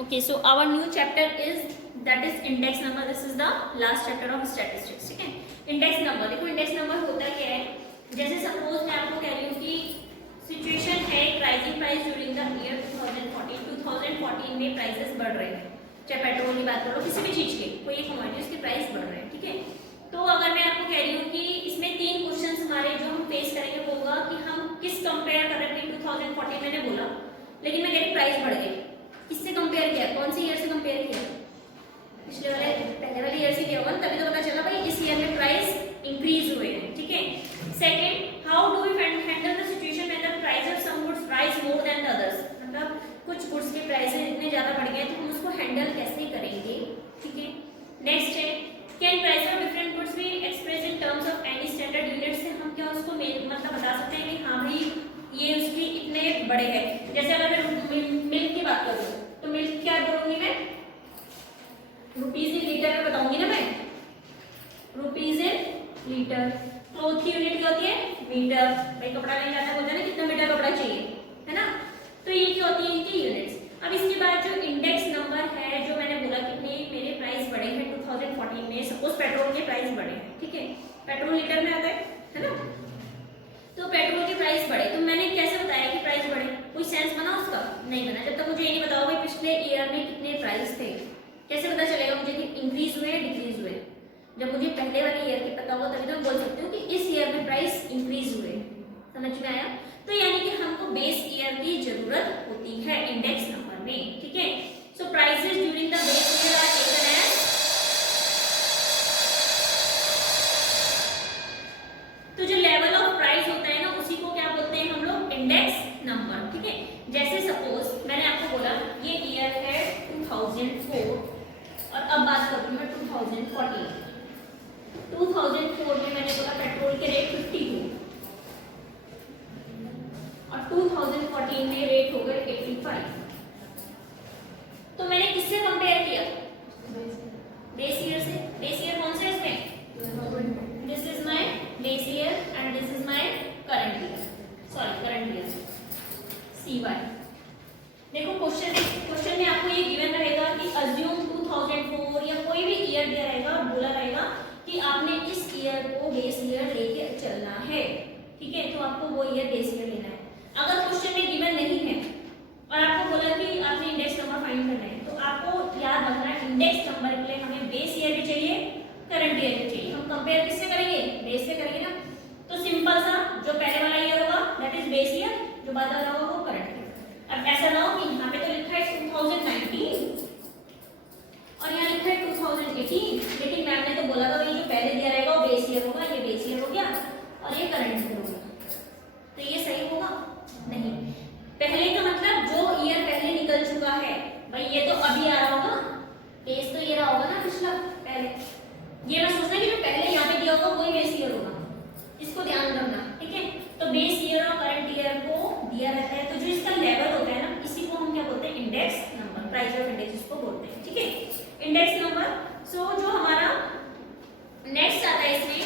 Okay, so our new chapter is that is index number. This is the last chapter of statistics. ठीक है, index number. देखो index number होता क्या है. जैसे सपोज मैं आपको कह रही हूँ कि सिचुएशन है rising price during the year 2014 में प्राइसेस बढ़ रहे हैं, चाहे पेट्रोल की बात करो, किसी भी चीज के कोई एक कमोडिटी उसके प्राइस बढ़ रहे हैं. ठीक है, तो अगर मैं आपको कह रही हूँ कि इसमें 3 क्वेश्चंस हमारे जो हम फेस करेंगे वो होगा कि हम किस कंपेयर कर रहे हैं. 2014 मैंने बोला, लेकिन मैं कह रही प्राइस बढ़ गई. किससे कंपेयर किया, कौन से ईयर से कंपेयर किया, पिछले वाले पहले वाले ईयर से किया होगा, तभी तो पता चला भाई इस ईयर में प्राइस इंक्रीज हुए हैं. ठीक है. Second, how do we handle the situation when the price of some goods rise more than the others. मतलब कुछ गुड्स के प्राइसेस इतने ज्यादा बढ़ गए तो हम उसको हैंडल कैसे करेंगे. ठीक है. नेक्स्ट है, can price of different goods be express in terms of any standard unit. से हम क्या उसको मतलब बता सकते हैं कि हाँ भाई ये उसके इतने बड़े हैं. जैसे अगर मैं मिल्क की बात करूँ तो मिल्क क्या बोलूंगी मैं, रुपीज इन लीटर में बताऊंगी ना मैं, रुपीज इन लीटर. क्लोथ की यूनिट क्या होती है, मीटर. भाई कपड़ा नहीं जाता बोलते हैं ना कितना मीटर कपड़ा चाहिए, है ना. तो ये क्या होती है इनकी यूनिट्स. अब इसके बाद जो इंडेक्स नंबर है, जो मैंने बोला कितने मेरे प्राइस बढ़े हैं 2014 में. सपोज पेट्रोल के प्राइस बढ़े हैं. ठीक है, पेट्रोल लीटर में आता है ना. तो पेट्रोल के प्राइस बढ़े तो मैंने कैसे बताया कि प्राइस बढ़े, कोई सेंस बना उसका, नहीं बना. जब तक मुझे ये नहीं बताओ भाई पिछले ईयर में कितने प्राइस थे, कैसे पता चलेगा मुझे कि इंक्रीज हुए डिक्रीज हुए. जब मुझे पहले वाले ईयर की पता होगा तभी तो मैं बोल सकती हूँ कि इस ईयर में प्राइस इंक्रीज हुए. समझ में आया. तो यानी कि हमको बेस ईयर की जरूरत होती है इंडेक्स नंबर में. ठीक है. So prices during the base year are taken as, तो जो लेवल ऑफ प्राइस होता है ना उसी को क्या बोलते हैं हम लोग, इंडेक्स नंबर. ठीक है. जैसे सपोज मैंने आपको बोला ये ईयर है 2004 और अब बात करूँ मैं 2014. 2004 में मैंने बोला पेट्रोल के रेट 50 थे और 2014 में रेट हो गए 85. तो मैंने किससे कंपेयर किया, बेस ईयर से. बेस ईयर कौन सा है इसमें, this is my base year and this is my current year, sorry current year CY. देखो क्वेश्चन में आपको ये गिवन रहेगा कि अज्यूम 2004 या कोई भी ईयर दिया रहेगा और बोला रहेगा कि आपने इस ईयर को बेस ईयर लेके चलना है. ठीक है, तो आपको वो ईयर बेस ईयर लेना है. अगर क्वेश्चन में गिवन नहीं है और आपको बोला कि आपने इंडेक्स नंबर फाइंड करना है, तो आपको याद रखना है इंडेक्स नंबर के लिए हमें बेस ईयर भी चाहिए, करंट ईयर भी चाहिए. हम कंपेयर किससे करेंगे, बेस से करेंगे ना. तो सिंपल सा, जो पहले वाला ईयर होगा दैट इज बेस ईयर, जो बाद वाला होगा वो करंट ईयर. अब ऐसा ना हो कि यहाँ पे तो लिखा है 2019 और यहाँ लिखा है 2018, लेकिन मैम ने तो बोला था ये जो पहले दिया रहेगा वो बेस ईयर होगा, ये बेस ईयर हो गया और ये करंट ईयर हो गया. तो ये सही होगा नहीं. पहले का मतलब जो ईयर पहले निकल चुका है, भाई ये तो अभी आ रहा होगा, बेस तो ये रहा होगा ना पिछला पहले. ये मत सोचना कि जो पहले यहाँ पे दिया होगा वही बेस ईयर होगा, इसको ध्यान रखना. ठीक है. तो बेस ईयर और करंट ईयर को दिया रहता है, तो जो इसका लेवल होता है ना इसी को हम क्या बोलते हैं, index number. Price of index इसको बोलते हैं. ठीक है, इंडेक्स नंबर. सो जो हमारा नेक्स्ट आता है इसमें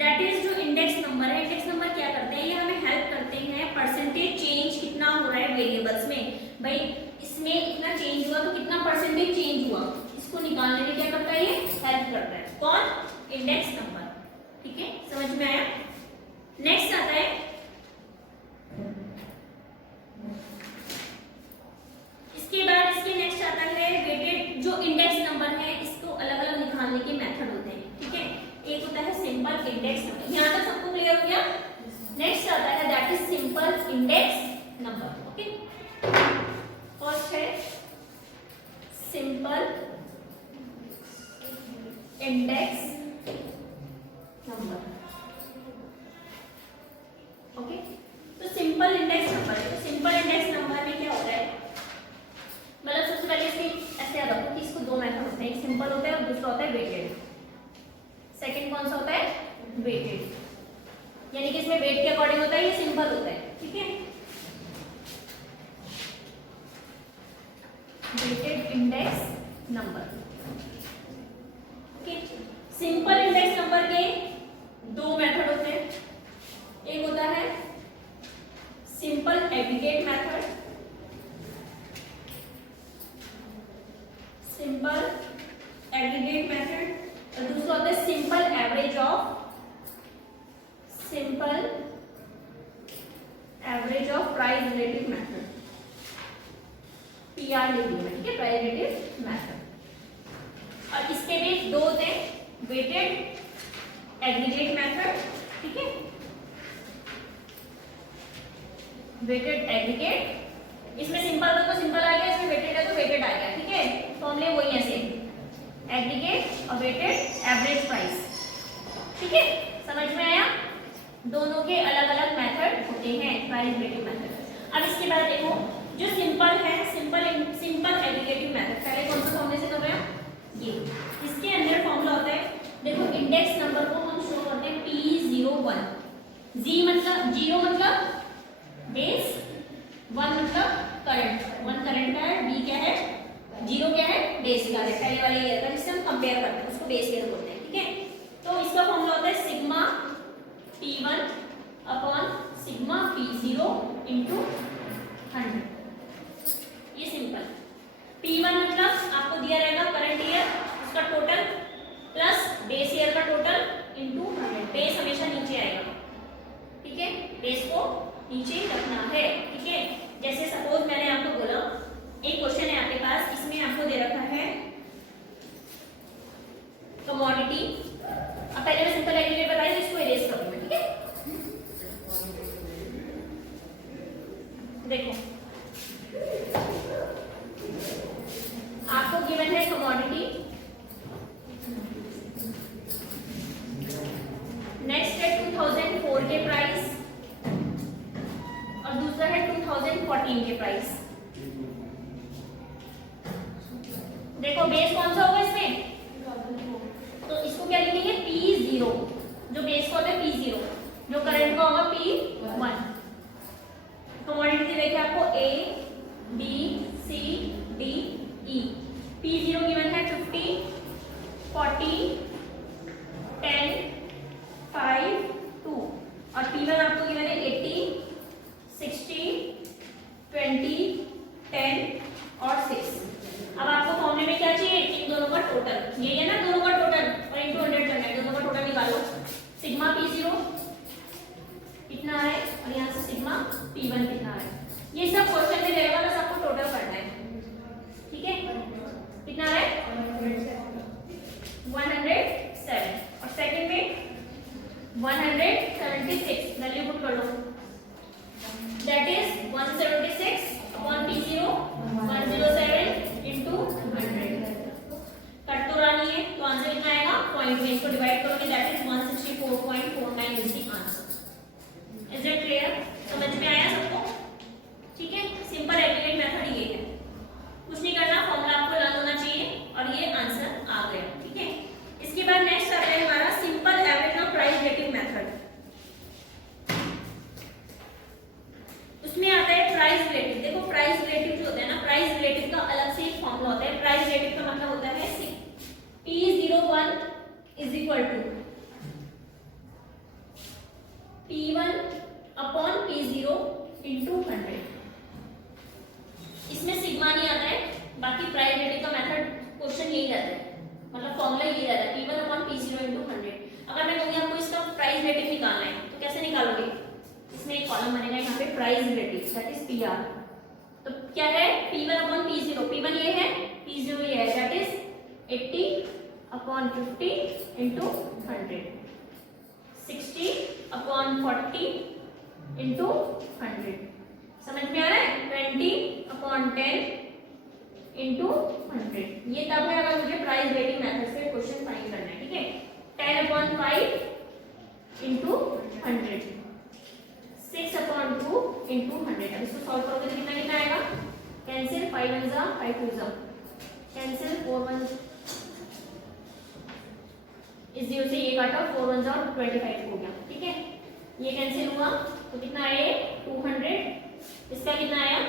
दैट इज जो इंडेक्स नंबर है. इंडेक्स नंबर क्या करते हैं, ये हमें हेल्प करते हैं परसेंटेज चेंज कितना हो रहा है वेरिएबल्स में. भाई इसमें इतना चेंज हुआ तो कितना परसेंटेज चेंज हुआ, इसको निकालने में क्या करता है, ये हेल्प करता है. कौन, इंडेक्स नंबर. ठीक है, समझ में आया. नेक्स्ट आता है, इसके बाद इसके नेक्स्ट आता है वेटेड. जो इंडेक्स नंबर है इसको अलग अलग निकालने के मेथड होते हैं. ठीक है, एक होता है सिंपल इंडेक्स नंबर. यहां तक सबको क्लियर हो गया. नेक्स्ट आता है that is simple index number. Okay, first है सिंपल इंडेक्स नंबर. ओके, तो सिंपल इंडेक्स नंबर है. तो सिंपल इंडेक्स नंबर में क्या होता है, मतलब सबसे पहले इसके ऐसे याद रखो कि इसको दो मेथड होते हैं, एक सिंपल होता है और दूसरा होता है वेटेड. सेकंड कौन सा होता है, वेटेड. यानी कि इसमें वेट के अकॉर्डिंग होता है, ये सिंपल होता है. ठीक है, weighted index number. Okay, simple index number के दो मेथड होते हैं. एक होता है simple aggregate method simple aggregate method, और दूसरा होता है simple average of price relative method, PR लिखिएगा, ठीक है, प्राइस रिलेटिव मेथड। और इसके भी दो होते हैं, वेटेड एग्रीगेट मेथड, ठीक है, वेटेड एग्रीगेट, इसमें सिंपल है तो सिंपल आ गया, इसमें वेटेड है तो वेटेड आ गया, ठीक है, फॉर्मूले वही है सेम, एग्रीगेट और वेटेड एवरेज प्राइस, ठीक है, समझ में आया। दोनों के अलग अलग मेथड होते हैं प्राइस रिलेटिव मेथड। अब इसके बाद देखो जो सिंपल है, सिंपल एग्रीगेटिव मेथड, पहले कौन सा फॉर्मूले से कर रहे हैं, ये, इसके अंदर फॉर्मूला होता है, देखो इंडेक्स नंबर को हम शो करते हैं P01, जी मतलब जीरो मतलब बेस, 1 मतलब करंट, 1 करंट का है, बी क्या है, जीरो क्या है, बेस का है, पहले वाले ईयर का जिससे हम कंपेयर करते हैं उसको बेस ईयर बोलते हैं, ठीक है। तो इसका फॉर्मूला होता है sigma P1 upon sigma P0 into 100, ये सिंपल। P1 मतलब आपको दिया रहेगा करंट ईयर उसका टोटल प्लस बेस ईयर का टोटल इंटू 100, बेस हमेशा नीचे आएगा, ठीक है, बेस को नीचे ही रखना है, ठीक है। जैसे सपोज मैंने आपको बोला एक क्वेश्चन है आपके पास, इसमें आपको दे रखा है कमोडिटी, अब पहले मैं सिंपल एग्रीगेट बताई, इसको इरेज करूंगा, ठीक है। देखो आपको गिवन है कमोडिटी, नेक्स्ट है 2004 के प्राइस और दूसरा है 2014 के प्राइस। देखो बेस कौन सा होगा इसमें, तो इसको क्या लिखेंगे P0, जो बेस का होता है P0, जो करंट का होगा P1। कमोडिटी देखिए आपको A B C D E, P0 given है 50 40 10 5 2, और P1 आपको गिवन है 80 60 20 10 और 6। अब आपको फॉर्मूले में क्या चाहिए, इन दोनों का टोटल, ये है ना दोनों का टोटल, और इनटू 100 करना है, दोनों का टोटल निकालो। सिग्मा P0 कितना है और यहाँ से सिग्मा P1 कितना है, ये सब क्वेश्चन में रहेगा, बस आपको टोटल करना है, ठीक है। कितना है 107, और सेकंड में 176, वैल्यू पुट कर लो, that is 176 upon P0 107 into 100, cut तो रानी है तो आंसर कितना आएगा, पॉइंट में इसको डिवाइड करोगे, that is 164.49 is the answer. Is it clear, समझ में आया सबको, ठीक है। सिंपल एग्रीगेट मेथड ये है, कुछ नहीं करना, फॉर्मूला आपको लर्न होना चाहिए और ये आंसर आ गया, ठीक है। इसके बाद नेक्स्ट आता है हमारा simple average of price relative method, उसमें आता है प्राइस रिलेटिव। देखो प्राइस रिलेटिव जो होता है ना, प्राइस रिलेटिव का अलग से एक फॉर्मूला होता है, प्राइस रिलेटिव का मतलब होता है P01 is equal to P1 upon P0 into 100, इसमें सिग्मा नहीं आता है, बाकी प्राइस रिलेटिव का मेथड क्वेश्चन यही रहता है, मतलब फॉर्मूला यही रहता है P1 अपॉन P0 इंटू 100। अगर मैं कहूँगी आपको इसका प्राइस रिलेटिव निकालना है तो कैसे निकालोगे, इसमें एक कॉलम बनेगा यहाँ पे price relative, that is PR, तो क्या है P1 अपॉन P0, P1 ये है P0 ये है, that is 80 upon 50 into 100, 60 upon 40 into 100, समझ में आ रहा है, 20 अपॉन 10 इंटू 100, ये तब है अगर मुझे प्राइस रिलेटिव मेथड से क्वेश्चन फाइंड करना है, ठीक है। 10 अपॉन 5 इंटू 100, 6 अपॉन 2 इंटू 100, अब इसको सॉल्व करोगे तो कितना कितना आएगा, कैंसिल, 5 1 जा 5 2 जा कैंसिल, 4 1 इस 0 से ये काटा, 4 1 जा 25 हो गया, ठीक है। ये कैंसिल हुआ तो कितना आया 200, इसका कितना आया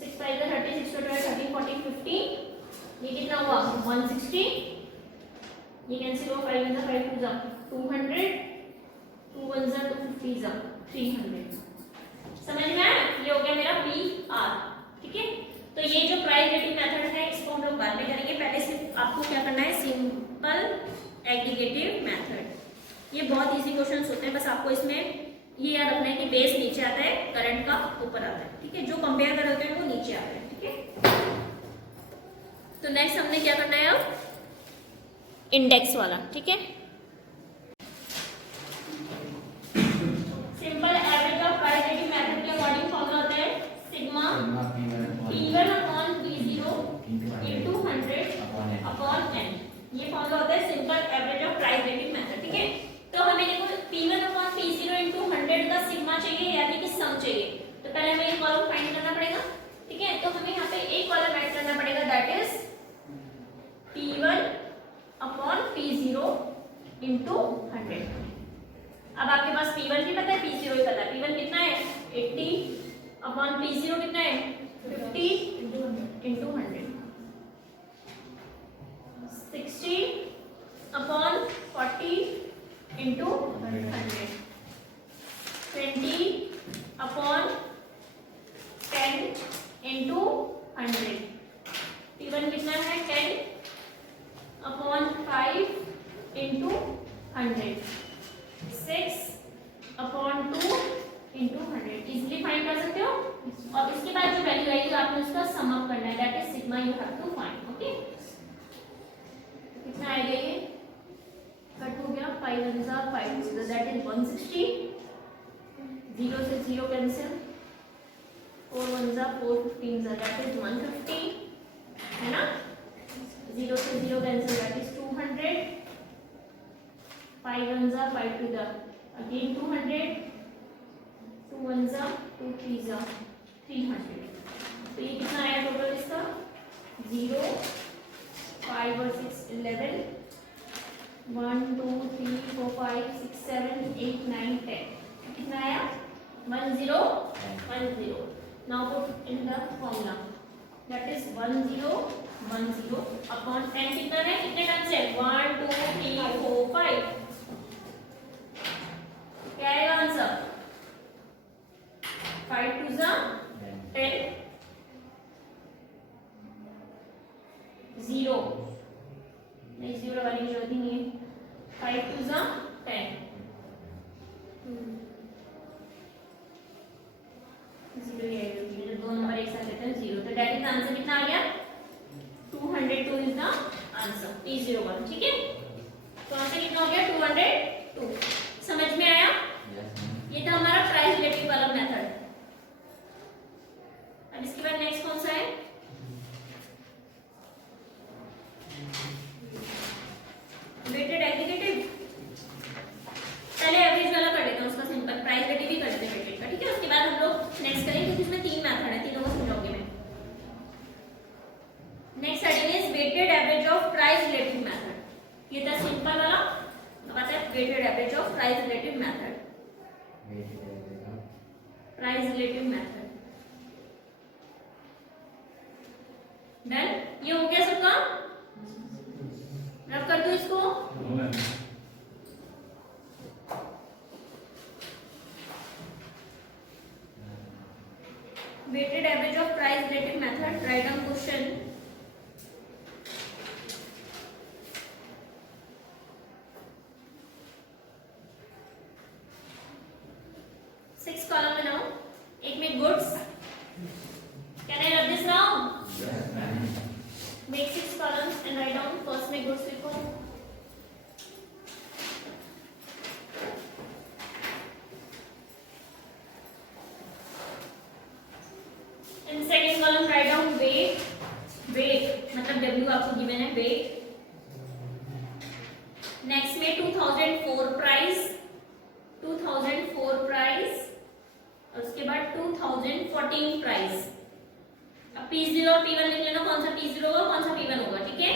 6 5 जा 30 6 12 13 14 15, ये कितना हुआ 160, ये कैंसिल हुआ, 5 1 जा 5 2 जा 200, 2 1 जा 250 जा 300, समझ में आया, ये हो गया मेरा PR, ठीक है। तो ये जो प्राइस रिलेटिव मेथड है इसको हम लोग बाद में आपको क्या करना है, सिंपल एग्रीगेटिव मेथड। ये बहुत इजी क्वेश्चंस होते हैं, बस आपको इसमें ये याद रखना है कि बेस नीचे आता है, करंट का ऊपर आता है, ठीक है। जो कंपेयर कर होते हैं वो नीचे आते हैं, ठीक है। तो नेक्स्ट हमने क्या करना है अब, इंडेक्स वाला, ठीक है। Simple average of price rating method के अकॉर्डिंग फॉर्मूला होता है sigma P1 upon P0 into 100 upon n। ये फॉर्मूला होता है simple average of price rating method, ठीक है। तो हमें देखो P1 अपॉन P0 इनटू 100 का सिग्मा चाहिए, यानी कि सम चाहिए। तो पहले हमें ये कॉलम फाइंड करना पड़ेगा, ठीक है। तो हमें यहाँ पे एक कॉलम ऐड करना पड़ेगा, that is P1 upon P0 into 100। अब आपके पास P1 भी पता है, P0 भी पता है। P1 कितना है 80 अपॉन P0 कितना है 50 into 100, 60 upon 40 into 100, 20 upon 10 into 100। P1 कितना है 10 upon 5 into 100, 6 upon 2 into 100। Easily find कर सकते हो। और इसके बाद जो वैल्यू आएगी आपने उसका सम अप करना है, that is sigma you have to find, okay. कितना आएगा ये, कट हो गया, 5 1 जा 5 2 जा, दैट इज 160, 0 से 0 कैंसिल, 4 1 जा 4 15 जा, दैट इज 150, है ना। 0 से 0 कैंसिल, दैट इज 200, 5 1 जा 5 2 जा, अगेन 200, 2 1 जा 2 3 जा 300। तो ये कितना आया टोटल इसका, 0 5 और 6 11, 1 2 3 4 5 6 7 8 9 10। कितना आया 1010। Now put in the formula, that is 1010 upon 10 कितना है, कितने टर्म्स है 1 2 3 4 5। क्या आएगा आंसर, 5 2 जा 10, 0 नहीं, 0 लगाने की जरूरत ही नहीं है, 5 2 जा 10, 0 ही आएगा, दो नंबर एक साथ लेते हैं 0। तो दैट इज आंसर कितना आ गया, 202 इज द आंसर, T01, ठीक है। तो आंसर कितना हो गया 202। समझ में आया, ये था हमारा प्राइस रिलेटिव वाला मेथड। अब इसके बाद नेक्स्ट कौन सा है, वेटेड एग्रीगेटिव। पहले एवरेज वाला कर देते हैं, उसका सिंपल प्राइस रिलेटिव भी कर देते हैं वेटेड का, ठीक है। उसके बाद हम लोग नेक्स्ट करेंगे, क्योंकि इसमें 3 मेथड है, तीनों को समझाऊंगी मैं। Next heading is weighted average of price relative method. ये था सिंपल वाला, अब आता है weighted average of price relative method. Price relative method done. ये हो गया सबका, रब कर दो इसको। Weighted average of price relative method, write down question. Six column बनाओ, एक में goods, can I rub this now, make 6 columns and write down first में goods लिखो, in second column write down weight, weight मतलब W आपको given है weight। next में 2004 price, 2004 price, और उसके बाद 2014 price। अब P0 और P1 लिख लेना, कौन सा P0 होगा कौन सा P1 होगा, ठीक है।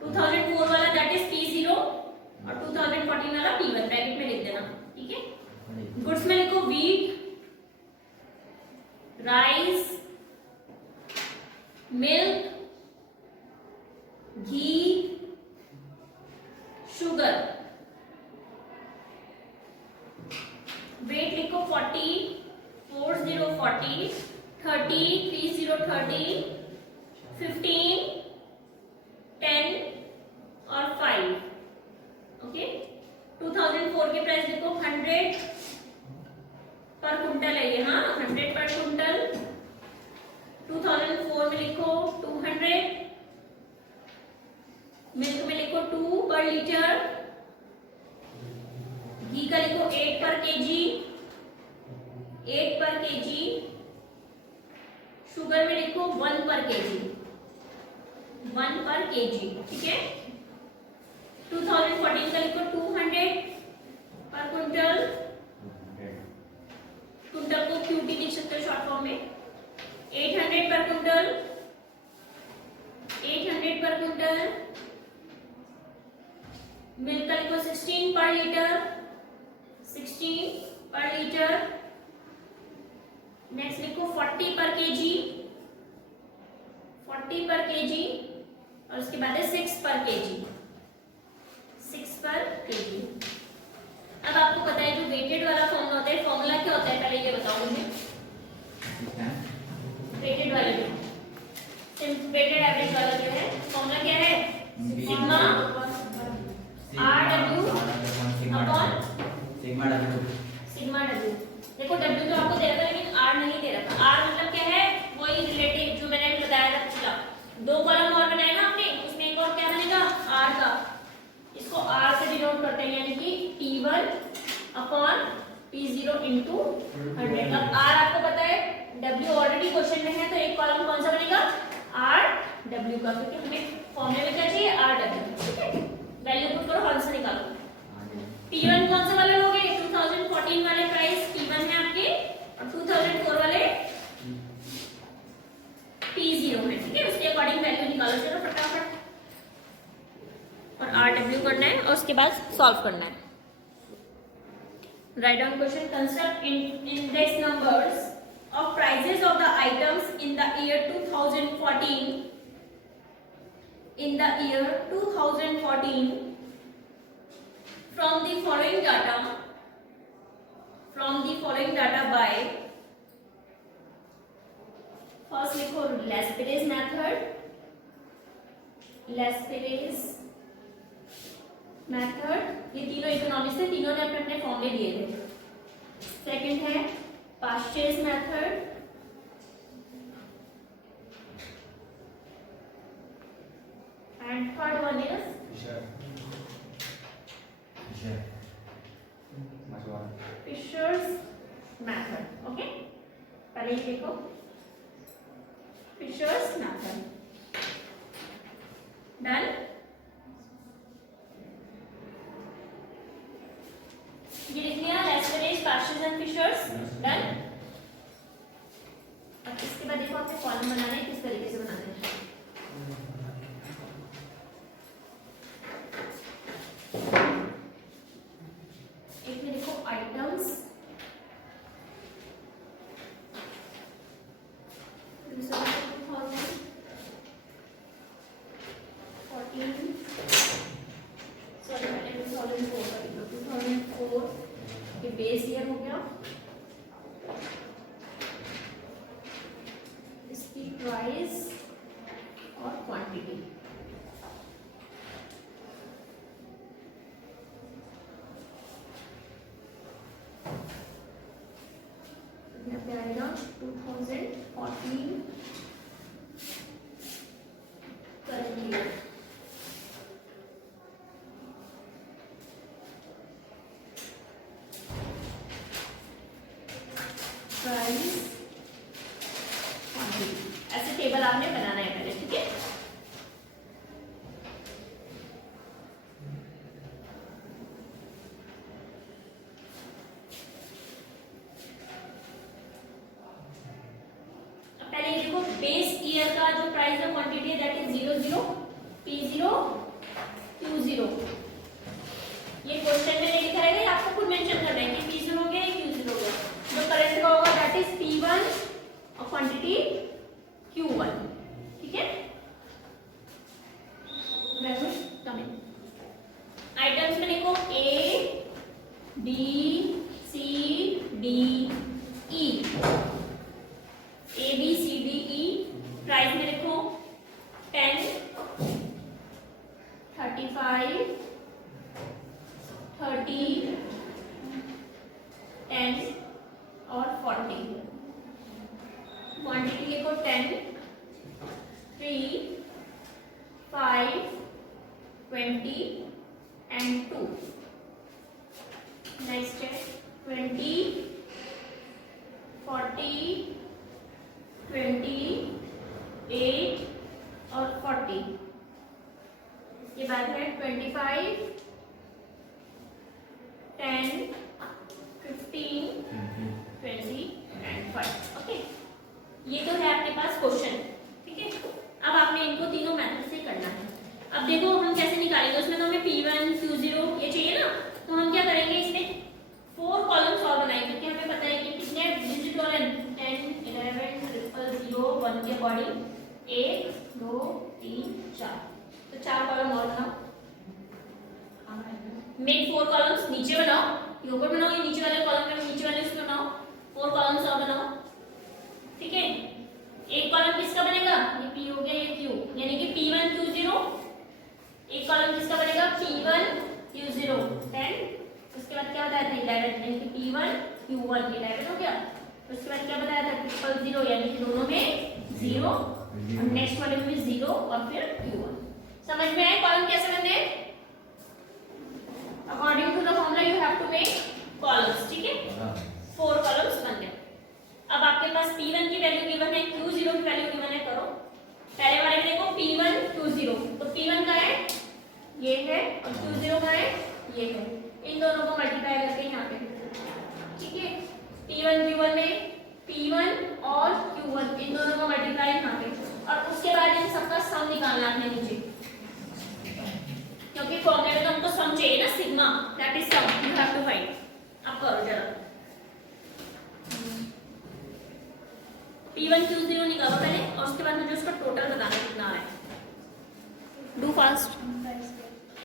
2004 वाला दैट इज P0 और 2014 वाला P1 ब्रैकेट में लिख देना, ठीक है। गुड्स में लिखो व्हीट, राइस, मिल्क, घी, शुगर। वेट लिखो 40, 40 40, 30 30 30, 15 10 और 5। ओके, 2004 के प्राइस देखो 100 पर कुंटल है ये, हाँ 100 पर कुंटल। 2004 में लिखो 200, मिल्क में लिखो 2 पर लीटर, घी का लिखो 8 पर केजी, 8 पर केजी, शुगर में लिखो 1 पर केजी, 1 पर केजी, ठीक है। 2014 का लिखो 200 पर कुंटल, कुंटल को क्यूटी लिख सकते हो शॉर्ट फॉर्म में। 800 पर कुंटल, 800 पर कुंटल, मिल्क का लिखो 16 पर लीटर, 16 पर लीटर। नेक्स्ट लिखो 40 पर केजी, 40 पर केजी, और उसके बाद है 6 पर केजी, 6 पर केजी। अब आपको पता है जो वेटेड वाला फॉर्मूला होता है, फॉर्मूला क्या होता है पहले ये बताओ मुझे। वेटेड वाले में वेटेड एवरेज वाला जो है फॉर्मूला क्या है, sigma RW upon sigma W। देखो W तो आपको दे रखा है लेकिन R नहीं दे रखा। R मतलब क्या है, वही रिलेटिव जो मैंने बताया था पिछला। 2 कॉलम और बनाए ना आपने, उसमें एक और क्या बनेगा R का, इसको R से डिनोट करते हैं, यानी कि P1 अपॉन P0 इंटू 100। अब R आपको पता है, W ऑलरेडी क्वेश्चन में है, तो एक कॉलम कौन सा बनेगा RW का, क्योंकि हमें फॉर्मूले में क्या चाहिए RW, ठीक है। वैल्यू पुट करो, आंसर निकालो। P1 कौन सा वाले लोगे, 2014 वाले प्राइस P1 है आपके, और 2004 वाले P0 है, ठीक है। उसके अकॉर्डिंग वैल्यू निकालो, चलो फटाफट। और RW करना है और उसके बाद सॉल्व करना है। Right down question, construct index numbers of prices of the items in the year 2014, in the year 2014 from the following data by, first लिखो Lespel's method, Lespel's method, ये तीनों इकोनॉमिक्स थे, तीनों ने अपने अपने फॉर्मूले दिए थे। सेकंड है Pasteur's method, and third one is Fisher's method। Okay, पहले ये देखो Fisher's method, डन। ये लिख लिया Lespel's, Pasteur's and Fisher's, done. अब इसके बाद देखो आपने कॉलम बनाने हैं, किस तरीके से बनाने हैं। एक में देखो आइटम्स, बेस ईयर हो गया, इसकी प्राइस और क्वांटिटी। यहाँ पे आएगा 2014 करंट ईयर। प्राइस क्वांटिटी, ऐसे टेबल आपने बनाना है पहले, ठीक है। अब पहले देखो बेस ईयर का जो प्राइस है क्वांटिटी है, दैट इज 00 P0 Q0। ये क्वेश्चन में नहीं लिखा है, आपको खुद मेंशन करना है कि P0 हो गया या Q0 हो गया। जो करंट का होगा दैट इज P1 और क्वांटिटी Q1, ठीक है। आइटम्स में लिखो A B C D E, A B C D E। Price में लिखो 10 10, 3, 5, 20 and 2. नेक्स्ट है 20, 40, 28 और 40. ये बाद है 25, 10, 15, 20 एंड 5. ओके, ये तो है आपके पास क्वेश्चन. ठीक है, अब आपने इनको तीनों मेथड से करना है. अब देखो हम कैसे निकालेंगे. उसमें तो हमें P1 Q0 ये चाहिए ना, तो हम क्या करेंगे, इसमें 4 कॉलम्स और बनाएंगे क्योंकि हमें पता है कि कितने डिजिट और 10, 11, 0, 1 के अकॉर्डिंग 1, 2, 3, 4. तो 4 कॉलम और बनाओ. Make 4 columns. नीचे बनाओ, ये ऊपर बनाओ, ये नीचे वाले कॉलम में नीचे वाले उसमें बनाओ. 4 कॉलम्स और बनाओ. ठीक है, एक कॉलम किसका बनेगा, ये P हो गया, ये Q, यानी कि P1 Q0. एक कॉलम किसका बनेगा, P1 Q0. 10. उसके बाद क्या बताया था, 11, यानी कि P1 Q1. 11 हो गया. उसके बाद क्या बताया था, 0 यानी कि दोनों में 0 और नेक्स्ट वाले में भी 0 और फिर Q1. समझ में आया कॉलम कैसे बनते हैं. According to the formula you have to make columns. ठीक है, 4 कॉलम्स बन गए. अब आपके पास P1 की वैल्यू गिवन है, Q0 की वैल्यू गिवन है. करो पहले वाले में देखो P1 Q0. तो P1 का है ये है और Q0 का है ये है. इन दोनों को मल्टीप्लाई करके यहाँ पे. ठीक है, P1 Q1 में P1 और Q1 इन दोनों को मल्टीप्लाई यहाँ पे, और उसके बाद इन सबका सम निकालना है नीचे, क्योंकि फॉर्मूले में तो हमको सम चाहिए ना, sigma, that is sum you have to find. अब करो जरा P1 Q0 निकालो पहले, और उसके बाद मुझे उसका टोटल बताना कितना आ रहा है. Do fast.